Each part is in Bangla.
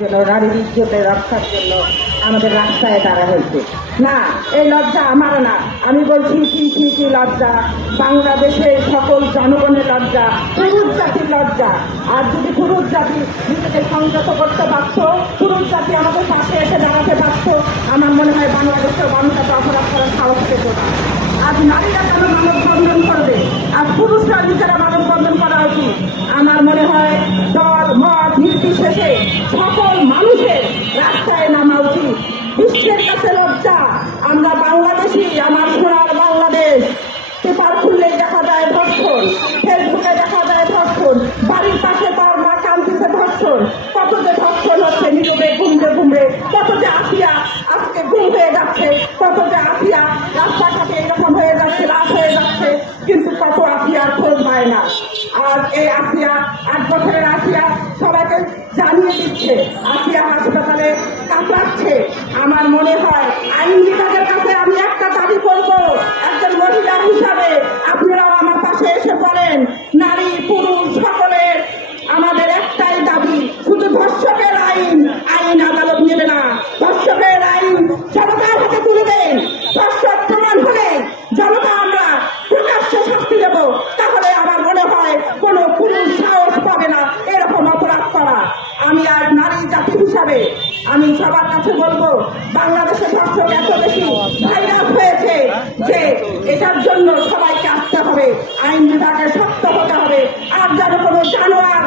জন্য নারীর ইজ্জতের রক্ষার জন্য আমাদের রাস্তায় দাঁড়া হয়েছে। না, এই লজ্জা আমারও না। আমি বলছি কি লজ্জা, বাংলাদেশের সকল জনগণের লজ্জা, পুরুষ জাতির লজ্জা। আর যদি পুরুষ জাতি নিজেকে সংযত করতে পারত, পুরুষ জাতি আমাদের পাশে এসে দাঁড়াতে পারত, আমার মনে হয় বাংলাদেশের মানুষ এত অপরাধ করার সাহস পেত না। আজ নারীরা কেন মানববন্ধন করবে, আজ পুরুষরা নিজেরা মানববন্ধন করা উচিত। আমার মনে হয় দল মত নির্বিশেষে সকল মানুষের রাস্তায় নামা উচিত। বিশ্বের কাছে লজ্জা, আমরা বাংলাদেশি, আমার সোনার বাংলাদেশ। পেপার খুললেই দেখা যায় ধর্ষণ, ফেসবুকে দেখা যায় ধর্ষণ, বাড়ির পাশে তার মা কান্দিতে ধর্ষণ। কত যে ধর্ষণ হচ্ছে নীরবে ঘুমড়ে, কত যে আসিয়া আজকে ঘুম হয়ে যাচ্ছে, কত যে আসিয়া রাস্তাঘাটে এরকম হয়ে যাচ্ছে, রাত হয়ে যাচ্ছে, কিন্তু কত আসিয়ার খোঁজ পায় না। আর এই আসিয়া 8 বছরের আসিয়া সবাইকে জানিয়ে দিচ্ছে, আসিয়া হাসপাতালে কাতরাচ্ছে। আমার মনে হয় আইন বিভাগের কাছে আমি একটা দাবি করব, একজন মহিলা হিসাবে আপনারাও আমার পাশে এসে বলেন, নারী পুরুষ সকলের আমাদের একটাই দাবি, শুধু ধর্ষকের আইন আদালত নেবে না, ধর্ষকের আইন জনতার হাতে তুলে দেন। ধর্ষক প্রমাণ হলে জনতা আমরা প্রকাশ্যে শাস্তি দেব, তাহলে আমার মনে হয় কোনো পুরুষ সাহস পাবে না এরকম অপরাধ করা। আমি আর নারী জাতি হিসাবে আমি সবার কাছে বলবো, বাংলাদেশে ধর্ষক এত বেশি ভাইরাস হয়েছে যে এটার জন্য সবাইকে আসতে হবে, আইন বিভাগে শক্ত হতে হবে। আর যেন কোনো জানোয়ার,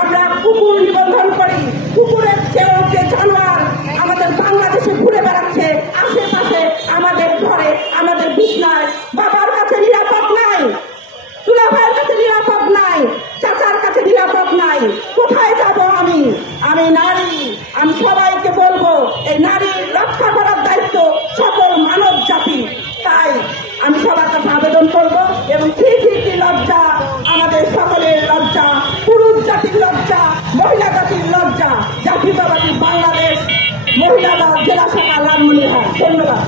আমরা কুকুর নিবন্ধন করি, কুকুরের চেয়েও যে জানোয়ার আমাদের বাংলাদেশে ঘুরে বেড়াচ্ছে আশেপাশে, আমাদের ঘরে, আমাদের বিছনায়, বাবার কাছে নিরাপদ নাই, দুলাভাইয়ের কাছে নিরাপদ নাই, চাচার কাছে নিরাপদ নাই। কোথায় যাব আমি? আমি নারী, আমি সবাইকে বলবো এই নারীর রক্ষা করার দায়িত্ব সকল মানব জাতি। তাই আমি সবার কাছে আবেদন করবো, এবং কি লজ্জা, আমাদের সকলের লজ্জা, পুরুষ জাতির লজ্জা, মহিলা জাতির লজ্জা। জাতীয়তাবাদী বাংলাদেশ মহিলা দল জেলা শাখা লালমনিরহাট। ধন্যবাদ।